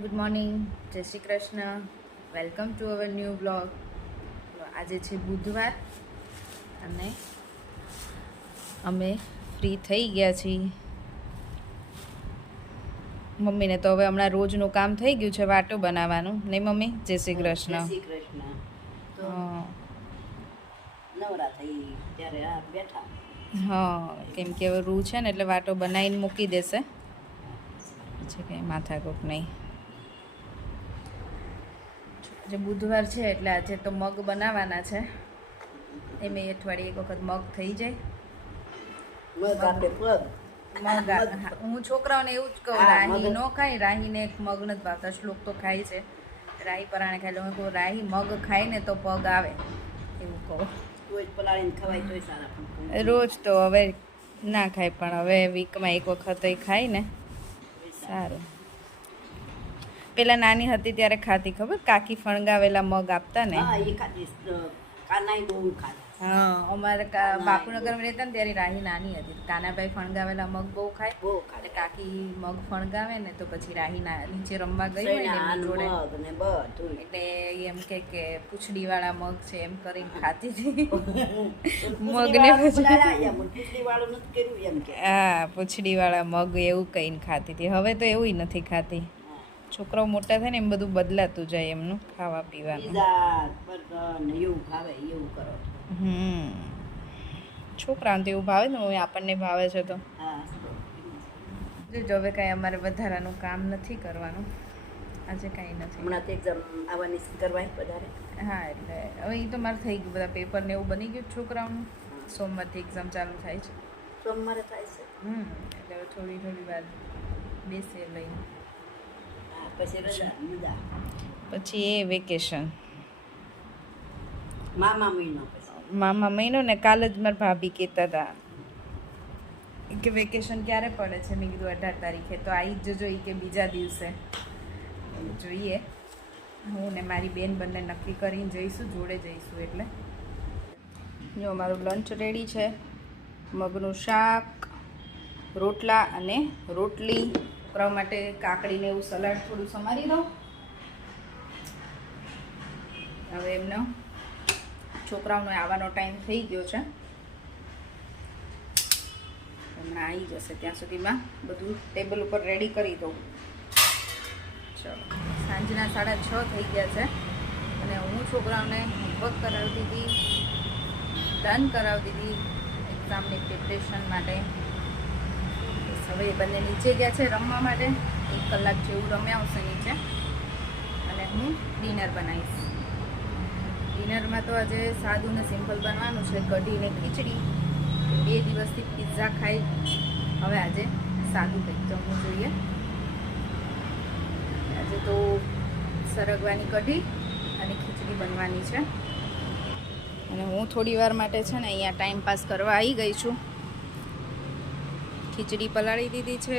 Good morning, જય Shri Krishna. Welcome to our new blog. આજે છે બુધવાર અને અમે ફ્રી થઈ ગયા છીએ. મમ્મીને તો હવે હમણાં રોજનું કામ થઈ ગયું છે વાટો બનાવવાનું, નહીં મમ્મી? જય શ્રી કૃષ્ણ. જય શ્રી કૃષ્ણ. તો નવરા થઈ ત્યારે આ બેઠા. હા, કેમ કે હવે રૂ છે ને એટલે વાટો બનાવીને મૂકી દેશે, પછી કંઈ માથાકૂટ નહીં. આજે બુધવાર છે એટલે આજે તો મગ બનાવવાના છે. એમ અઠવાડિયે એક વખત મગ થઈ જાય. મગ આપે પગ. મગ હું છોકરાઓને એવું જ કહું, રાહી ન ખાય, રાહીને એક મગ નથી ભાવતા. શ્લોક તો ખાય છે, રાહી પરાણે ખાય. હું કહું રાહી મગ ખાય ને તો પગ આવે, એવું કહું. રોજ પલાળીને ખવાય તોય સારા. રોજ તો હવે ના ખાય, પણ હવે વીકમાં એક વખત ખાય ને સારું. પેલા નાની હતી ત્યારે ખાતી, ખબર? કાકી ફણગાવેલા મગ આપતા ને. હા, એ ખાતી. કાનાઈ બહુ ખાતા. હા, અમારે બાપુનગરમાં રહેતા ને ત્યારે રાહી નાની હતી. કાનાભાઈ ફણગાવેલા મગ બહુ ખાય. બહુ એટલે કાકી મગ ફણગાવે ને તો પછી રાહી નીચે રમવા ગઈ હોય ને એમની ખાય જોડે, મગ ને બધું. એટલે એમ કે પૂંછડી વાળા મગ છે એમ કરીને ખાતી હતી. મગને પૂછડી વાળું નથી કર્યું એમ કે. હા, પૂંછડી વાળા મગ એવું કહીને ખાતી હતી. હવે તો એવું નથી ખાતી. છોકરાઓ મોટા થાય ને એમ બધું બદલાતું જાય એમનું ખાવા પીવાનું. પીઝા બર્ગર ને એવું ભાવે એવું કરો. છોકરાઓને તો એવું ભાવે ને, આપણને ભાવે છે તો. હા, જો હવે કાંઈ અમારે વધારાનું કામ નથી કરવાનું આજે, કાંઈ નથી. હમણાં તો એક્ઝામ આવવાની કરવાય વધારે. હા, એટલે હવે એ તો મારે થઈ ગયું, બધા પેપર ને એવું બની ગયું છોકરાઓનું. સોમવારથી એક્ઝામ ચાલુ થાય છે. સોમવારે થાય છે. એટલે હવે થોડી થોડી વાર બેસે લઈને પછી રજા વિદા. પછી એ વેકેશન, મામા મહિનો પછી. મામા મહિનો ને. કાલ જ મારા ભાભી કહેતા હતા કે વેકેશન ક્યારે પડે છે. મેં કીધું 18 તારીખે. તો આવી જ જજો કે બીજા દિવસે જોઈએ. હું ને મારી બેન બંને નક્કી કરીને જઈશું, જોડે જઈશું. એટલે જો મારું લંચ રેડી છે. મગનું શાક, રોટલા અને રોટલી. છોકરાઓ માટે કાકડીને એવું સલાડ થોડું સમારી દઉં. હવે એમનો છોકરાઓનો આવવાનો ટાઈમ થઈ ગયો છે, હમણાં આવી જશે. ત્યાં સુધીમાં બધું ટેબલ ઉપર રેડી કરી દઉં. ચલો, સાંજના 6:30 થઈ ગયા છે અને હું છોકરાઓને હોમવર્ક કરાવતી હતી, ડન કરાવતી હતી એક્ઝામની પ્રિપરેશન માટે. હવે એ બંને નીચે ગયા છે રમવા માટે. 1 કલાક જેવું રમ્યા આવશે નીચે અને હું ડિનર બનાવીશ. ડિનરમાં તો આજે સાદું ને સિમ્પલ બનવાનું છે, કઢી ને ખીચડી. 2 દિવસથી પિઝા ખાઈ, હવે આજે સાદું કંઈક જમવું જોઈએ. આજે તો સરગવાની કઢી અને ખીચડી બનવાની છે. અને હું થોડી વાર માટે છે ને અહીંયા ટાઈમ પાસ કરવા આવી ગઈ છું. ખીચડી પલાળી દીધી છે,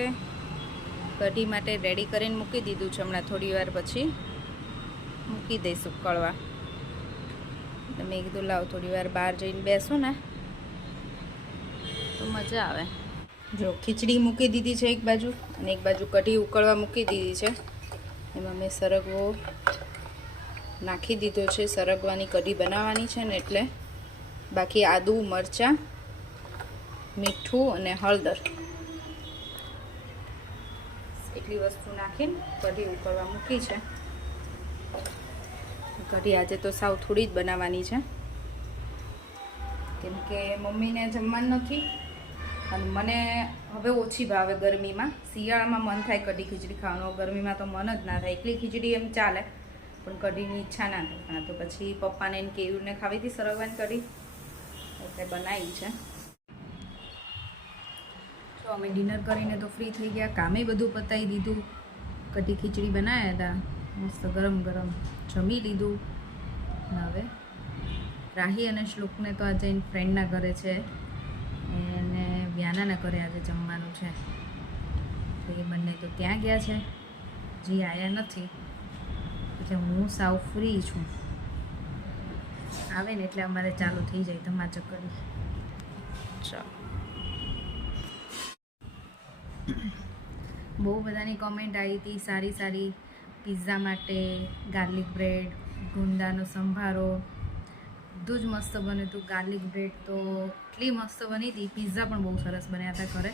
કઢી માટે રેડી કરીને મૂકી દીધું છે. હમણાં થોડી વાર પછી મૂકી દઈશું ઉકળવા. મેં કીધું લાવ થોડી વાર બહાર જઈને બેસું ને તો મજા આવે. જો ખીચડી મૂકી દીધી છે એક બાજુ, અને એક બાજુ કઢી ઉકળવા મૂકી દીધી છે. એમાં મેં સરગવો નાખી દીધો છે. સરગવાની કઢી બનાવવાની છે ને એટલે. બાકી આદું, મરચાં, મીઠું અને હળદર એટલી વસ્તુ નાખીને કઢી ઉકળવા મૂકી છે. કઢી આજે તો સાવ થોડી જ બનાવવાની છે, કેમ કે મમ્મીને જમવાનું નથી અને મને હવે ઓછી ભાવે ગરમીમાં. શિયાળામાં મન થાય કઢી ખીચડી ખાવાનું, ગરમીમાં તો મન જ ના થાય. એકલી ખીચડી એમ ચાલે પણ કઢીની ઈચ્છા ના થાય. તો પછી પપ્પાને એને કેવીને ખાવી હતી સરગવાની કઢી, એટલે બનાવી છે. તો અમે ડિનર કરીને તો ફ્રી થઈ ગયા, કામે બધું પતાવી દીધું. કઢી ખીચડી બનાવ્યા હતા મસ્ત ગરમ ગરમ, જમી લીધું. હવે રાહી અને શ્લોકને તો આજે એની ફ્રેન્ડના ઘરે છે, એને વ્યાનાના ઘરે આજે જમવાનું છે. તો એ બંને તો ત્યાં ગયા છે, હજી આવ્યા નથી. એટલે હું સાવ ફ્રી છું. આવે ને એટલે અમારે ચાલુ થઈ જાય ધમાચક કરી. ચાલો, બહુ બધાની કોમેન્ટ આવી હતી સારી સારી. પિઝા માટે ગાર્લિક બ્રેડ, ગુંદાનો સંભારો, બધું જ મસ્ત બન્યું હતું. ગાર્લિક બ્રેડ તો એટલી મસ્ત બની હતી. પિઝા પણ બહુ સરસ બન્યા હતા ઘરે.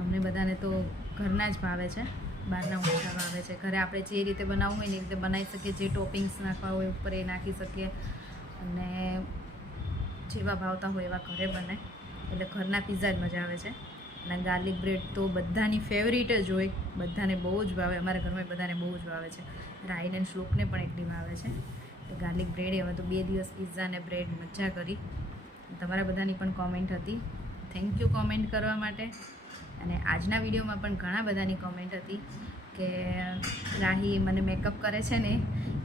અમને બધાને તો ઘરના જ ભાવે છે, બહારના ઓછા ભાવે છે. ઘરે આપણે જે રીતે બનાવવું હોય ને એ રીતે બનાવી શકીએ. જે ટોપિંગ્સ નાખવા હોય ઉપર એ નાખી શકીએ અને જેવા ભાવતા હોય એવા ઘરે બને. એટલે ઘરના પિઝા જ મજા આવે છે. અને ગાર્લિક બ્રેડ તો બધાની ફેવરિટ જ હોય, બધાને બહુ જ ભાવે. અમારા ઘરમાં બધાને બહુ જ ભાવે છે. રાહિન અને શ્લોકને પણ એટલી ભાવે છે. ગાર્લિક બ્રેડ હવે તો 2 દિવસ પિઝા અને બ્રેડ મજા કરી. તમારા બધાની પણ કોમેન્ટ હતી. થેન્ક યુ કોમેન્ટ કરવા માટે. અને આજના વિડીયોમાં પણ ઘણા બધાની કોમેન્ટ હતી કે રાહી મને મેકઅપ કરે છે ને,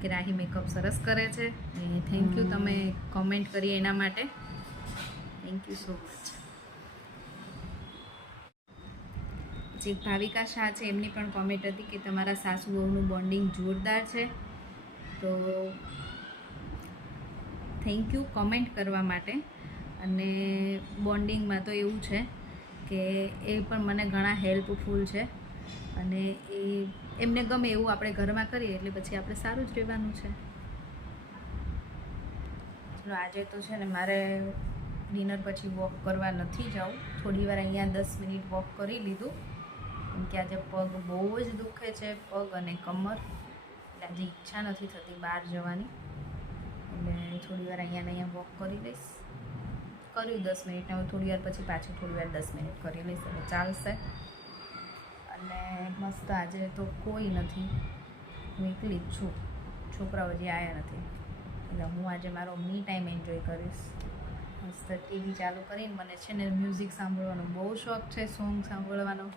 કે રાહી મેકઅપ સરસ કરે છે. અને થેન્ક યુ તમે કોમેન્ટ કરી એના માટે. Thank you so much. જે ભાવિકા શાહ છે એમની પણ કોમેન્ટ હતી કે તમારા સાસુ વહુનું બોન્ડિંગ જોરદાર છે. તો થેન્ક યુ કોમેન્ટ કરવા માટે. અને બોન્ડિંગમાં તો એવું છે કે એ પણ મને ઘણા હેલ્પફુલ છે અને એમને ગમે એવું આપણે ઘરમાં કરીએ એટલે પછી આપણે સારું જ રહેવાનું છે. ચલો આજે તો છે ને મારે ડિનર પછી વોક કરવા નથી જવું. થોડી વાર અહીંયા 10 મિનિટ વોક કરી લીધું કેમ કે આજે પગ બહુ જ દુખે છે, પગ અને કમર. એટલે આજે ઈચ્છા નથી થતી બહાર જવાની. એટલે થોડી વાર અહીંયા વોક કરી લઈશ. કર્યું 10 મિનિટ. હવે થોડી વાર પછી પાછું થોડી વાર 10 મિનિટ કરી લઈશ એટલે ચાલશે. અને મસ્ત આજે તો કોઈ નથી, હું એકલી જ છું. છોકરાઓ હજી આવ્યા નથી એટલે હું આજે મારો મી ટાઈમ એન્જોય કરીશ. મસ્ત ટીવી ચાલુ કરીને મને છે ને મ્યુઝિક સાંભળવાનો બહુ શોખ છે, સોંગ સાંભળવાનો.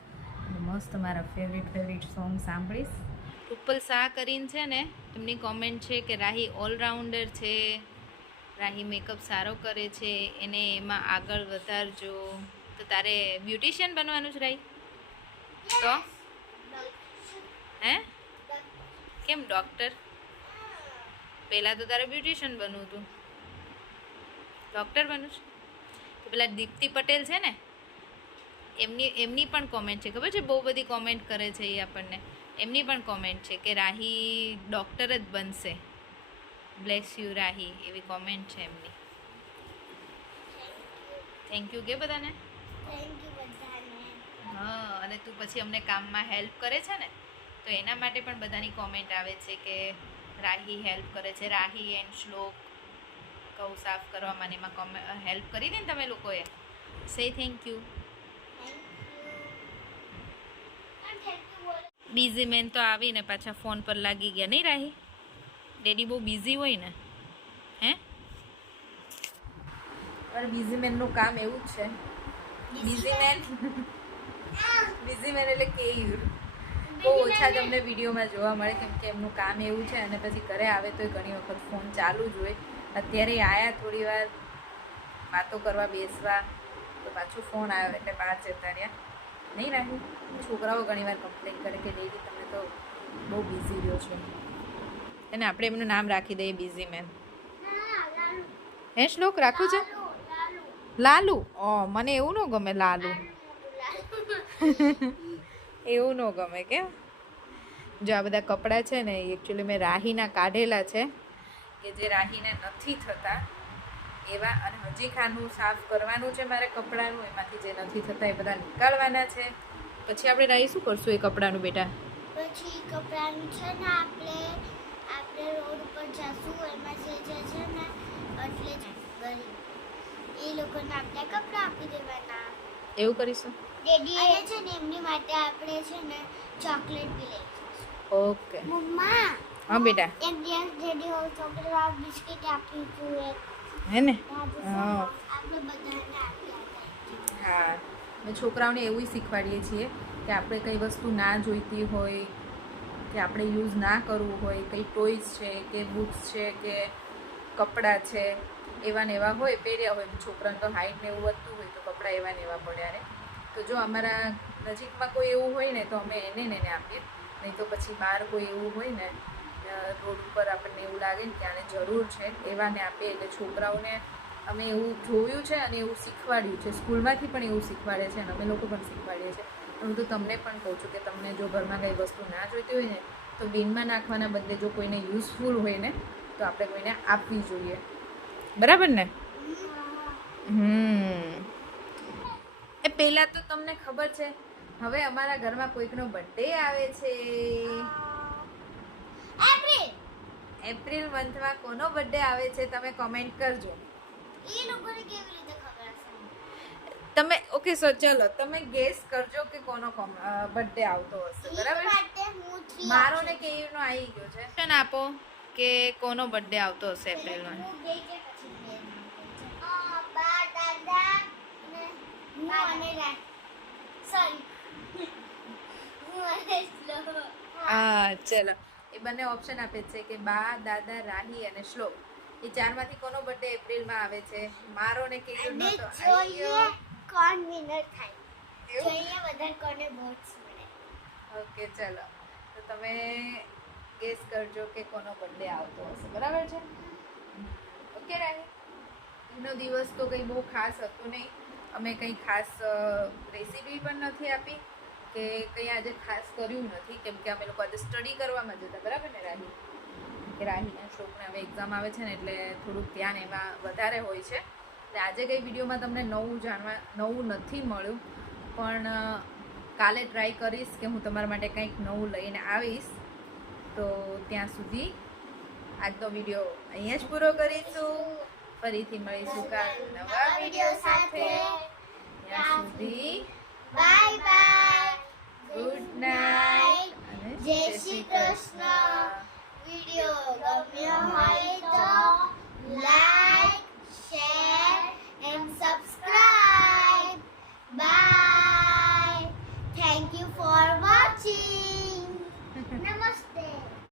મસ્ત મારા ફેવરિટ સોંગ સાંભળીશ. રૂપલ શાહ કરીને છે ને, એમની કોમેન્ટ છે કે રાહી ઓલરાઉન્ડર છે, રાહી મેકઅપ સારો કરે છે, એને એમાં આગળ વધારજો. તો તારે બ્યુટિશિયન બનવાનું છે રાહી? તો હે કેમ ડૉક્ટર? પહેલાં તો તારે બ્યુટિશિયન બનવું હતું, ડૉક્ટર બનવું છે? તો પેલા દીપ્તિ પટેલ છે ને, એમની પણ કોમેન્ટ છે, ખબર છે? બહુ બધી કોમેન્ટ કરે છે એ આપણને. એમની પણ કોમેન્ટ છે કે રાહી ડૉક્ટર જ બનશે. બ્લેસ યુ રાહી, એવી કોમેન્ટ છે એમની. થેન્ક યુ કે બધાને. હા, અને તું પછી અમને કામમાં હેલ્પ કરે છે ને, તો એના માટે પણ બધાની કોમેન્ટ આવે છે કે રાહી હેલ્પ કરે છે. રાહી એન્ડ શ્લોક ઘઉં સાફ કરવામાં એમાં હેલ્પ કરી દે ને તમે લોકોએ. સે થેન્ક યુ. બિઝી મેન તો આવીને પાછા ફોન પર લાગી ગયા નહીં રાહી? ડેડી બહુ બિઝી હોય ને, હે? અરે બિઝી મેનનું કામ એવું જ છે. બિઝી મેન એટલે કે બહુ ઓછા તમને વિડીયોમાં જોવા મળે કેમ કે એમનું કામ એવું છે. અને પછી ઘરે આવે તો ઘણી વખત ફોન ચાલુ જ હોય. અત્યારે આવ્યા થોડી વાર વાતો કરવા બેસવા, તો પાછું ફોન આવ્યો એટલે બહાર જતા રહ્યા. નહીં રાહી? છોકરાઓ ઘણી વાર કમ્પ્લેન કરે કે ડેડી તમે તો બહુ બિઝી રહ્યો છો. અને આપણે એમનું નામ રાખી દઈએ બિઝી મેન. હે શ્લોક રાખવું છે? લાલુ. ઓ મને એવું ન ગમે લાલુ. એવું ન ગમે કેમ? જો આ બધા કપડાં છે ને એકચ્યુઅલી મેં રાહીના કાઢેલા છે કે જે રાહીને નથી થતા એવા. અને હજી ખાનું સાફ કરવાનું છે મારે કપડાનું. એમાંથી જે નથી થતા એ બધા નીકાળવાના છે. પછી આપણે રાહી શું કરશું એ કપડાનું બેટા? પછી કપડાનું છે ને આપણે રોડ ઉપર જશું, એમાં જે છે ને એટલે જ ગરીબ એ લોકોને આપણે કપડાં આપી દેવાના. એવું કરીશું. ડેડી અને છે ને એમની માટે આપણે છે ને ચોકલેટ બી લઈ જઈશું. ઓકે મમ્મા. હા બેટા. એક દિવસ ડેડી હોલ ચોકલેટ વાળા બિસ્કિટ આપી હતું એક, હે ને? હા આપણે બધાને આપ્યા હતા. હા, મેં છોકરાઓને એવું શીખવાડીએ છીએ કે આપણે કઈ વસ્તુ ના જોઈતી હોય કે આપણે યુઝ ના કરવું હોય, કંઈ ટોયઝ છે કે બુક્સ છે કે કપડાં છે એવા ને એવા હોય, પહેર્યા હોય, છોકરાને તો હાઈટ ને એવું વધતું હોય તો કપડાં એવા ને એવા પડ્યા રહે. તો જો અમારા નજીકમાં કોઈ એવું હોય ને તો અમે એને આપીએ. નહીં તો પછી બહાર કોઈ એવું હોય ને રોડ ઉપર આપણને એવું લાગે ને કે આને જરૂર છે એવાને આપીએ. એટલે છોકરાઓને અમે એવું જોયું છે અને એવું શીખવાડ્યું છે. સ્કૂલમાંથી પણ એવું શીખવાડે છે અને અમે લોકો પણ શીખવાડીએ છીએ. હું તો તમને પણ કહું છું કે તમને જો ઘરમાં કંઈ વસ્તુ ના જોઈતી હોય ને તો બિનમાં નાખવાના બદલે જો કોઈને યુઝફુલ હોય ને તો આપણે કોઈને આપવી જોઈએ, બરાબર ને? એ પહેલાં તો તમને ખબર છે, હવે અમારા ઘરમાં કોઈકનો બર્થડે આવે છે. એપ્રિલ મંથમાં કોનો બર્થડે આવે છે તમે કમેન્ટ કરજો. એ લોકોને કેવી રીતે ખબર હશે? તમે ઓકે સો ચલો તમે ગેસ કરજો કે કોનો બર્થડે આવતો હશે, બરાબર? મારો ને કેયુનો આવી ગયો છે. ઓપ્શન આપો કે કોનો બર્થડે આવતો હશે એપ્રિલમાં. બા દાદા ચલો એ બંને ઓપ્શન આપે છે કે બા, દાદા, રાહી અને શ્લોક, એ ચારમાંથી કોનો બર્થડે એપ્રિલમાં આવે છે. મારો ને કેયુનો તો આવી ગયો. કોણ વિનર થાય જોઈએ વધારે કોને વોટ્સ મળે. ઓકે ચલો તો તમે ગેસ કરજો કે કોનો બર્થડે આવતો હશે, બરાબર છે? ઓકે રાહી, એનો દિવસ તો કંઈ બહુ ખાસ હતું નહીં. અમે કંઈ ખાસ રેસીપી પણ નથી આપી કે કંઈ આજે ખાસ કર્યું નથી, કેમ કે અમે લોકો આજે સ્ટડી કરવામાં જતા, બરાબર ને રાહી? કે રાહીના શ્લોકને હવે એક્ઝામ આવે છે ને એટલે થોડુંક ધ્યાન એમાં વધારે હોય છે. એટલે આજે કંઈ વિડીયોમાં તમને નવું નથી મળ્યું, પણ કાલે ટ્રાય કરીશ કે હું તમારા માટે કંઈક નવું લઈને આવીશ. તો ત્યાં સુધી આજનો વિડીયો અહીંયા જ પૂરો કરીશું. ફરીથી મળીશું કાલ નવા વિડીયો સાથે. ત્યાં સુધી બાય બાય, ગુડ નાઇટ અને જય શ્રી કૃષ્ણ. વિડિયો ગમ્યો હોય તો લાઈક, શેર એન્ડ સબસ્ક્રાઇબ.